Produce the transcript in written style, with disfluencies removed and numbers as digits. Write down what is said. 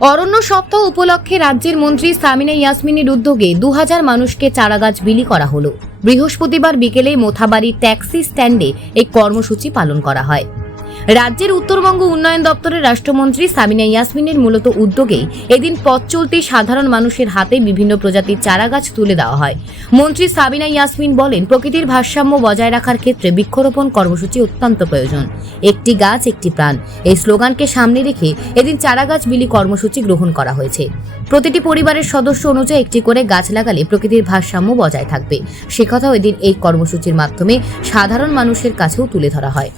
অরণ্য সপ্তাহ উপলক্ষে রাজ্যের মন্ত্রী সামিনা ইয়াসমিনের উদ্যোগে 2000 মানুষকে চারাগাছ বিলি করা হলো। বৃহস্পতিবার বিকেলে মোথাবাড়ি ট্যাক্সি স্ট্যান্ডে এই কর্মসূচি পালন করা হয়। রাজ্যের উত্তরবঙ্গ উন্নয়ন দপ্তরের রাষ্ট্রমন্ত্রী সামিনা ইয়াসমিনের মূলত উদ্যোগেই এদিন পথ চলতি সাধারণ মানুষের হাতে বিভিন্ন প্রজাতির চারাগাছ তুলে দেওয়া হয়। মন্ত্রী সামিনা ইয়াসমিন বলেন, প্রকৃতির ভারসাম্য বজায় রাখার ক্ষেত্রে বৃক্ষরোপণ কর্মসূচি অত্যন্ত প্রয়োজন। একটি গাছ একটি প্রাণ, এই স্লোগানকে সামনে রেখে এদিন চারাগাছ বিলি কর্মসূচি গ্রহণ করা হয়েছে। প্রতিটি পরিবারের সদস্য অনুযায়ী একটি করে গাছ লাগালে প্রকৃতির ভারসাম্য বজায় থাকবে, সে কথাও এদিন এই কর্মসূচির মাধ্যমে সাধারণ মানুষের কাছেও তুলে ধরা হয়।